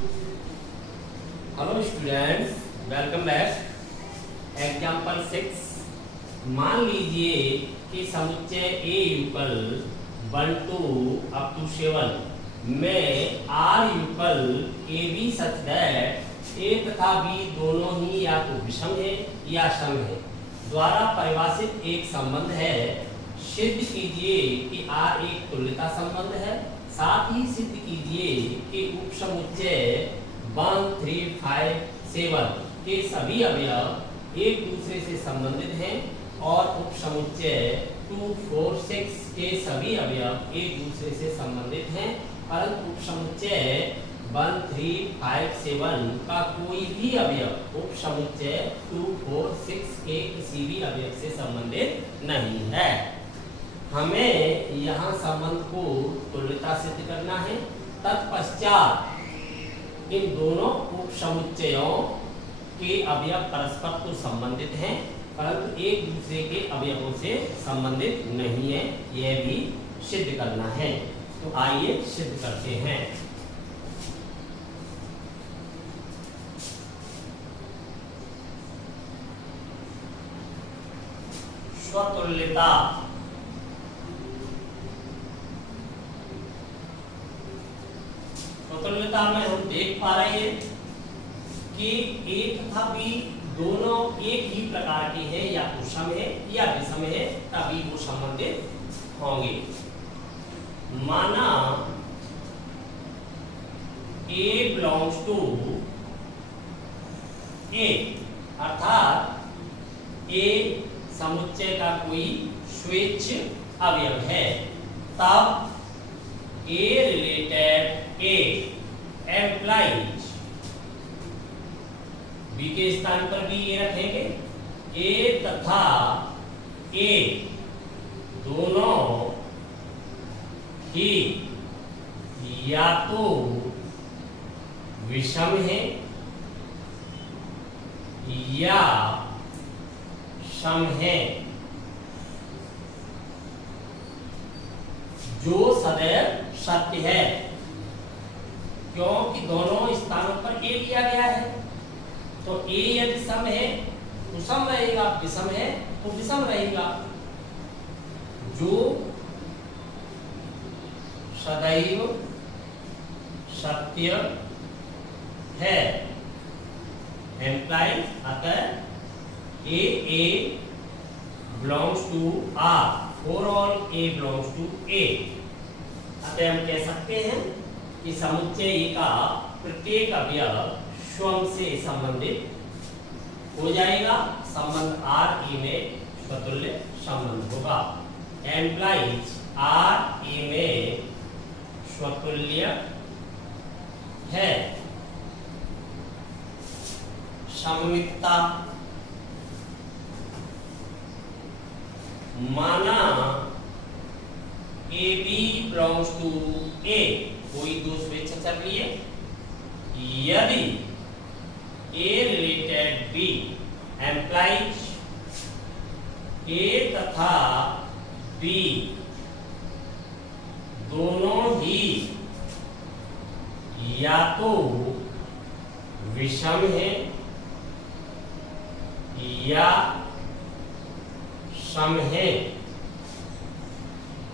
Hello students, welcome back. Example 6। मान लीजिए कि समुच्चय ए युगल 1 to up to 7 में आर युगल ए बी सच दैट ए तथा बी दोनों ही या तो विषम है या सम है द्वारा परिभाषित एक संबंध है। सिद्ध कीजिए कि आर एक तुल्यता संबंध है। साथ ही सिद्ध कीजिए कि उपसमुच्चय 1, 3, 5, 7 के सभी अवयव एक दूसरे से संबंधित हैं और उपसमुच्चय 2, 4, 6 के सभी अवयव एक दूसरे से संबंधित हैं, परंतु उपसमुच्चय 1, 3, 5, 7 का कोई भी अवयव उपसमुच्चय 2, 4, 6 के किसी भी अवयव से संबंधित नहीं है। हमें यहाँ संबंध को तुल्यता सिद्ध करना है। तत्पश्चात इन दोनों उपसमुच्चयों के अवयव परस्पर तो संबंधित हैं, परंतु एक दूसरे के अवयवों से संबंधित नहीं है, यह भी सिद्ध करना है। तो आइए सिद्ध करते हैं। स्वतुल्यता। स्वतुल्यता में हम देख पा रहे हैं कि ए तथा बी दोनों एक ही प्रकार के हैं, या तो सम है या विषम है, तभी वो संबंधित होंगे। माना ए बिलोंग्स टू ए, अर्थात ए समुच्चय का कोई स्वेच्छ अवयव है, तब ए रिलेटेड ए एम्प्लाइज बी के स्थान पर भी ए रखेंगे। ए तथा ए दोनों ही या तो विषम है या सम है, जो सदैव सत्य है, क्योंकि दोनों स्थानों पर ए लिया गया है। तो ए यदि सम है तो सम रहेगा, विषम है तो विषम रहेगा। जो सदैव सत्य है एम्प्लाइज, अतः A belongs to R, for all A belongs to A. अतः हम कह सकते हैं कि समुच्चय ए का प्रत्येक अवयव स्वयं से संबंधित हो जाएगा। संबंध आर ए में स्वतुल्य संबंध होगा। एम्प्लाइज आर ए में स्वतुल्य है। सममितता। माना ए बी बिलोंग्स टू ए, कोई दो स्वेच्छ चर लिए, यदि ए रिलेटेड बी एम्प्लाइज ए तथा बी दोनों ही या तो विषम है या सम है,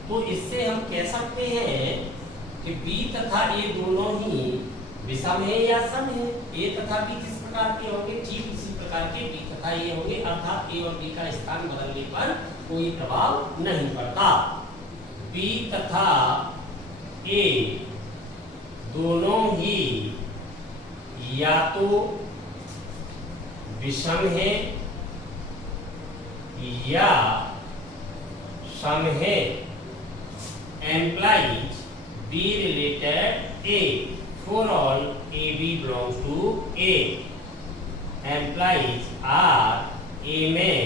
तो इससे हम कह सकते हैं कि बी तथा ए दोनों ही विषम है या सम है। ए तथा बी किस प्रकार के होंगे? ठीक उसी प्रकार के बी तथा ए होंगे, अर्थात ए और बी का स्थान बदलने पर कोई प्रभाव नहीं पड़ता। बी तथा ए दोनों ही या तो विषम है या सम है। Implies B related A, for all A B belongs to A. Implies R A में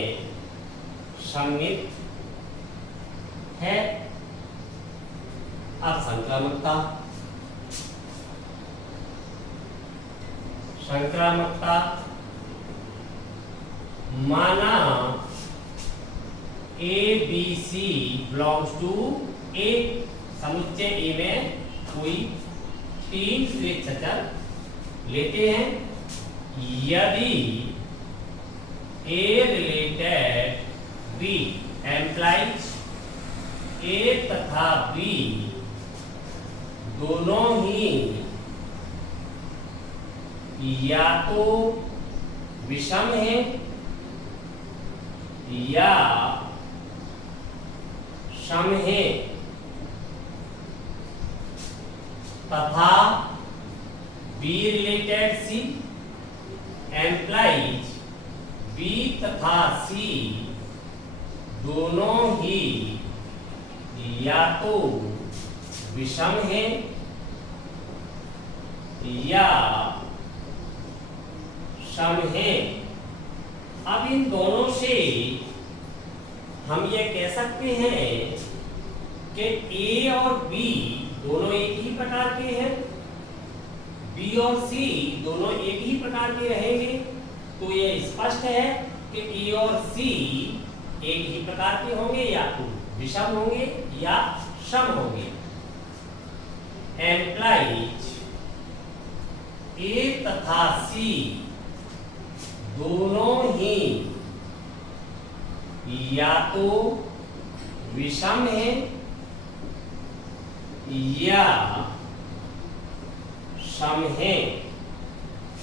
सम्मिलित है। अब संक्रामकता। संक्रामकता माना A B C belongs to A, समुच्चय ए में कोई तीन स्वेच्छ चर लेते हैं। यदि ए रिलेटेड बी एम्प्लाइज ए तथा बी दोनों ही या तो विषम है या सम है तथा B related C employees B तथा सी दोनों ही या तो विषम है या सम है। अब इन दोनों से हम ये कह सकते हैं कि ए और बी दोनों एक ही प्रकार के हैं, बी और सी दोनों एक ही प्रकार के रहेंगे। तो ये स्पष्ट है कि ए और सी एक ही प्रकार के होंगे, या तो विषम होंगे या सम होंगे। एम्प्लाइज ए तथा सी दोनों ही या तो विषम है या सम है।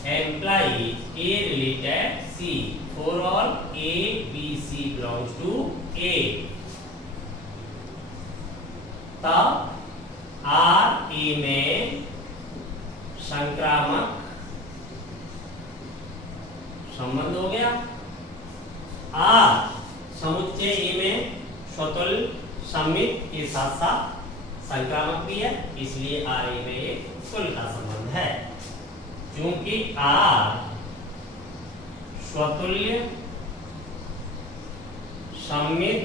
Implies A related C for all A B C belongs to A. तब आर ए में संक्रामक संबंध हो गया। आर समुच्चय ए में स्वतुल्य सममित के साथ साथ संक्रामक भी है, इसलिए आर ए में एक तुल्यता संबंध है। क्योंकि आर स्वतुल्य सममित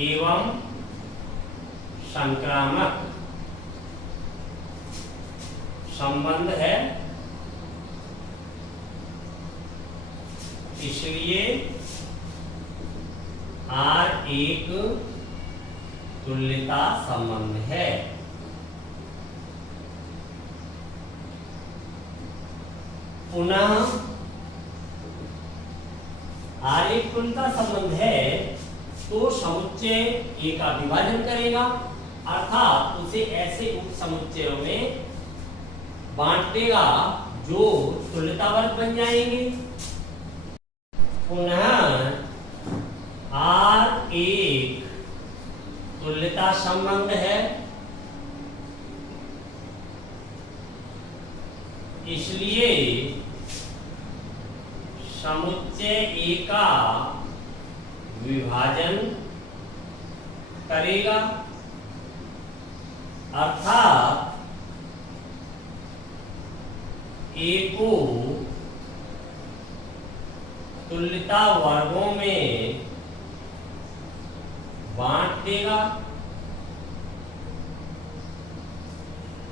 एवं संक्रामक संबंध है, इसलिए आर एक तुल्यता संबंध है। पुनः आर एक तुल्यता संबंध है तो समुच्चय ए का विभाजन करेगा, अर्थात उसे ऐसे उप समुच्चयों में बांट देगा जो तुल्यता वर्ग बन जाएंगे। पुनः आर एक तुल्यता संबंध है, इसलिए समुच्चय ए का विभाजन करेगा, अर्थात ए को तुल्यता वर्गों में बांट देगा।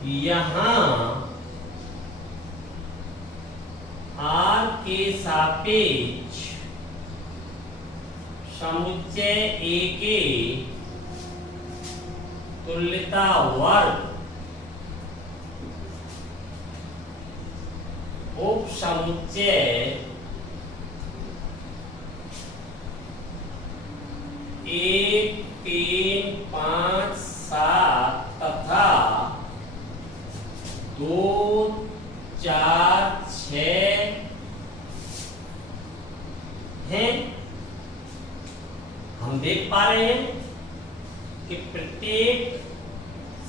यहां आर के सापेक्ष समुच्चय ए के तुल्यता वर्ग उप समुच्चय 1, 3, 5, 7 तथा 2, 4, 6 हैं। हम देख पा रहे हैं कि प्रत्येक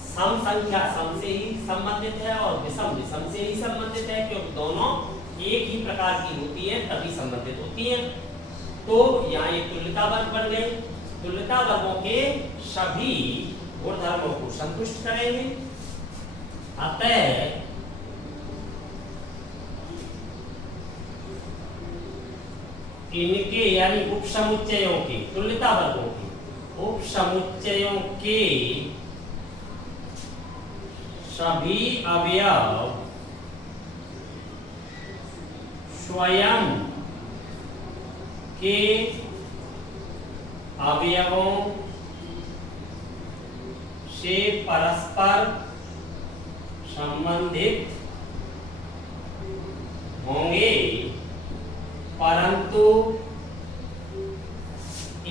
सम संख्या सम से ही संबंधित है और विषम विषम से ही संबंधित है, क्योंकि दोनों एक ही प्रकार की होती है तभी संबंधित होती है। तो यहाँ ये तुल्यता वर्ग बन गए, तुल्यता वर्गों के सभी गुणधर्मों को संतुष्ट करेंगे। अतः इनके यानी उप समुच्चयों के तुल्यता वर्गों के उप समुच्चयों के सभी अवयव स्वयं के अवयवों से परस्पर संबंधित होंगे, परंतु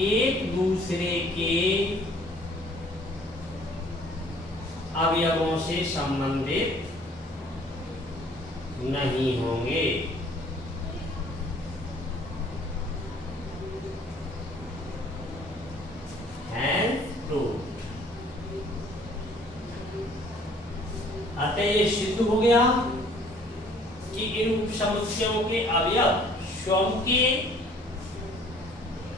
एक दूसरे के अवयवों से संबंधित नहीं होंगे। अतः ये सिद्ध हो गया कि इन उपसमुच्चयों के अवयव स्वयं के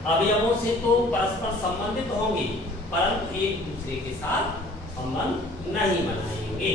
अवयवों से तो परस्पर संबंधित होंगे, परंतु एक दूसरे के साथ संबंध नहीं बनाएंगे।